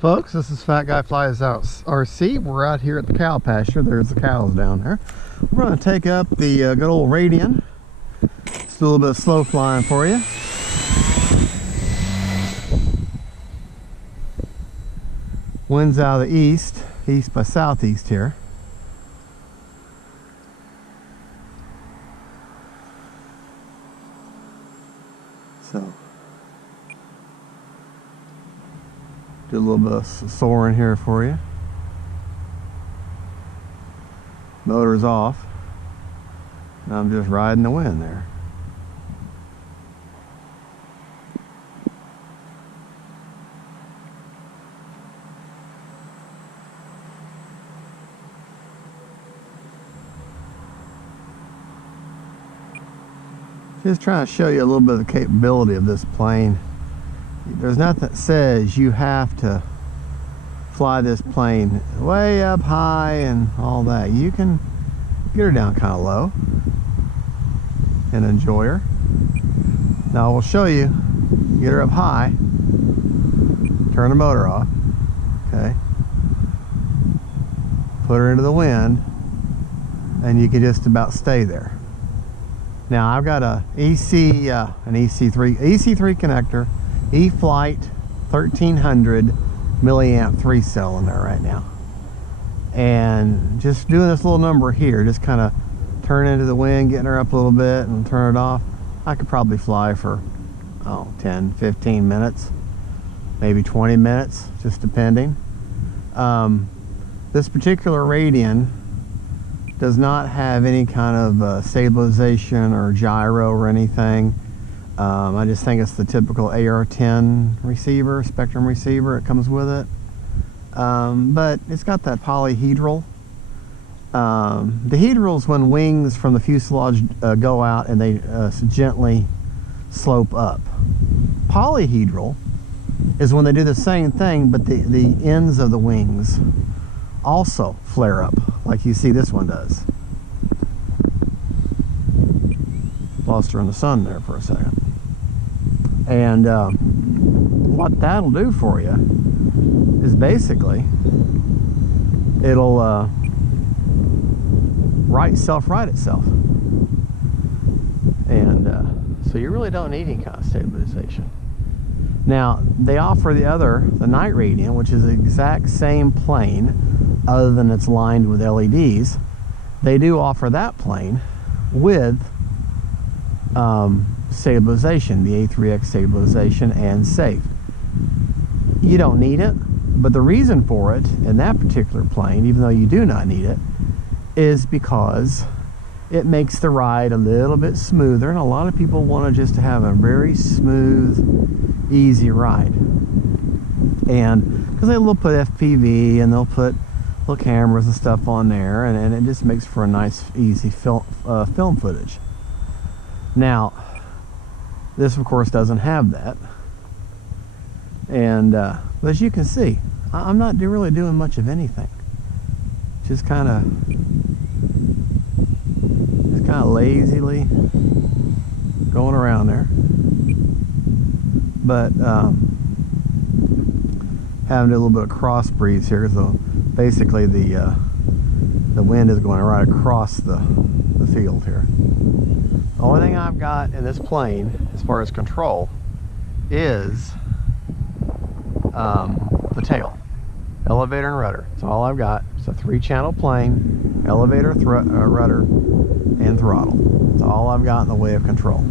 Folks, this is Fat Guy Flies Out RC. We're out here at the cow pasture. There's the cows down there. We're going to take up the good old Radian. Just a little bit of slow flying for you. Winds out of the east by southeast here. So do a little bit of soaring here for you. Motor's off. Now I'm just riding the wind there. Just trying to show you a little bit of the capability of this plane. There's nothing that says you have to fly this plane way up high and all that. You can get her down kind of low and enjoy her. Now we'll show you. Get her up high, turn the motor off, okay, put her into the wind, and you can just about stay there. Now I've got an EC3 connector, Eflite 1300 milliamp 3-cell in there right now, and just doing this little number here, just kind of turn into the wind, getting her up a little bit and turn it off. I could probably fly for 10-15 minutes, maybe 20 minutes, just depending. This particular Radian does not have any kind of stabilization or gyro or anything. I just think it's the typical AR-10 receiver, Spectrum receiver. It comes with it. But it's got that polyhedral. The hedrals, when wings from the fuselage go out and they gently slope up. Polyhedral is when they do the same thing, but the ends of the wings also flare up, like you see this one does. Lost her in the sun there for a second. And what that'll do for you is basically it'll right itself. And so you really don't need any kind of stabilization. Now they offer the night Radian, which is the exact same plane, other than it's lined with LEDs. They do offer that plane with stabilization, the A3X stabilization and safe. You don't need it, but the reason for it in that particular plane, even though you do not need it, is because it makes the ride a little bit smoother, and a lot of people want to just have a very smooth, easy ride. And because they'll put FPV and they'll put little cameras and stuff on there, and it just makes for a nice, easy film footage. Now, this of course doesn't have that, and as you can see, I'm not really doing much of anything. Just kind of lazily going around there, but having a little bit of cross breeze here, so basically the wind is going right across the field here. The only thing I've got in this plane as far as control is the tail, elevator and rudder. That's all I've got. It's a 3-channel plane, elevator, rudder, and throttle. That's all I've got in the way of control.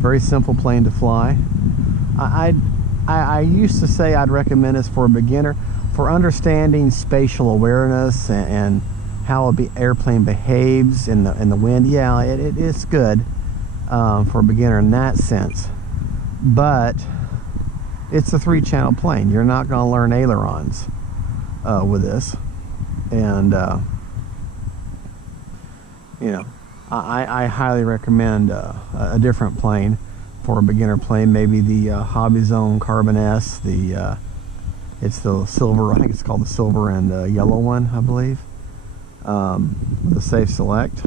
Very simple plane to fly. I used to say I'd recommend this for a beginner for understanding spatial awareness and how an airplane behaves in the wind. Yeah, it's good for a beginner in that sense, but it's a 3-channel plane. You're not going to learn ailerons with this, and you know, I highly recommend a different plane for a beginner plane, maybe the Hobby Zone Carbon S, the It's the silver, I think it's called the silver and yellow one, I believe. The Safe Select.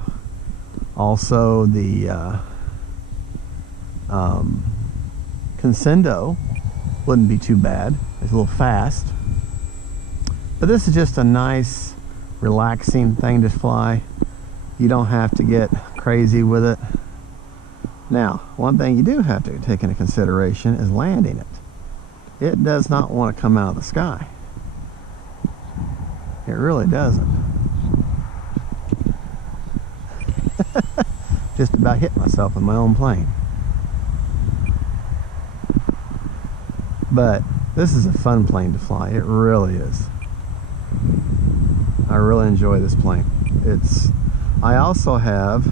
Also the Consendo wouldn't be too bad. It's a little fast. But this is just a nice, relaxing thing to fly. You don't have to get crazy with it. Now, one thing you do have to take into consideration is landing it. It does not want to come out of the sky. It really doesn't. Just about hit myself with my own plane. But this is a fun plane to fly. It really is. I really enjoy this plane. I also have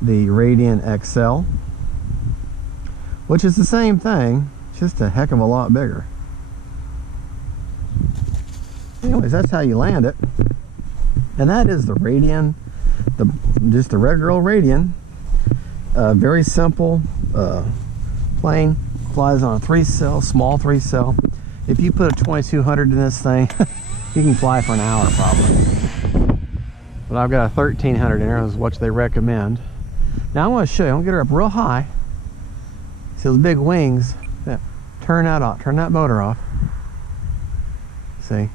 the Radian XL, which is the same thing, just a heck of a lot bigger. Anyways, that's how you land it. And that is the Radian, just the regular old Radian. Very simple plane. Flies on a 3-cell, small 3-cell. If you put a 2200 in this thing, you can fly for an hour probably. But I've got a 1300 in there, is what they recommend. Now I want to show you, I'm going to get her up real high. See those big wings? Yeah. Turn that off, turn that motor off. See?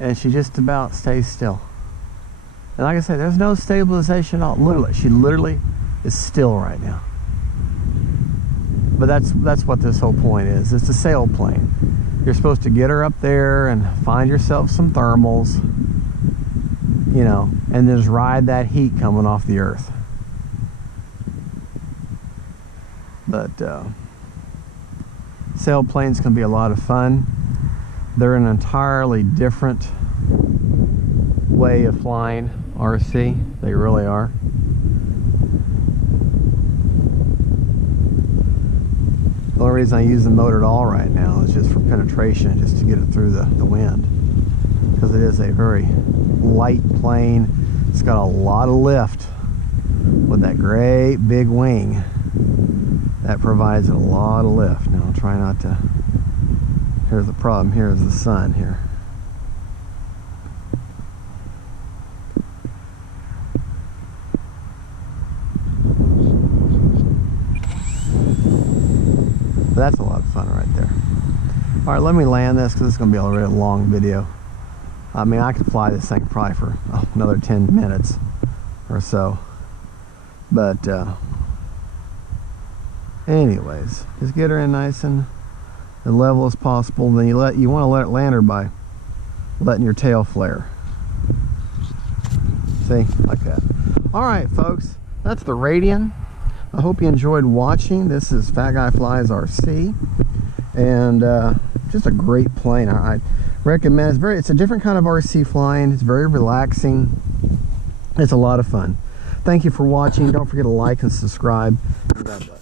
And she just about stays still. And like I said, there's no stabilization at all. Literally, she literally is still right now. But that's what this whole point is. It's a sailplane. You're supposed to get her up there and find yourself some thermals, you know, and just ride that heat coming off the earth. But sailplanes can be a lot of fun. They're an entirely different way of flying RC. They really are. The only reason I use the motor at all right now is just for penetration, just to get it through the wind. Because it is a very light plane. It's got a lot of lift with that great big wing. That provides it a lot of lift. Now I'll try not to... Here's the problem, here is the sun here. But that's a lot of fun right there. All right, let me land this because it's going to be a really long video. I mean, I could fly this thing probably for another 10 minutes or so. But anyways, just get her in nice and as level as possible. Then you want to let it land her by letting your tail flare. See, like that. All right, folks, that's the Radian. I hope you enjoyed watching. This is Fat Guy Flies RC, and just a great plane. I recommend. It's a different kind of RC flying. It's very relaxing. It's a lot of fun. Thank you for watching. Don't forget to like and subscribe. God bless.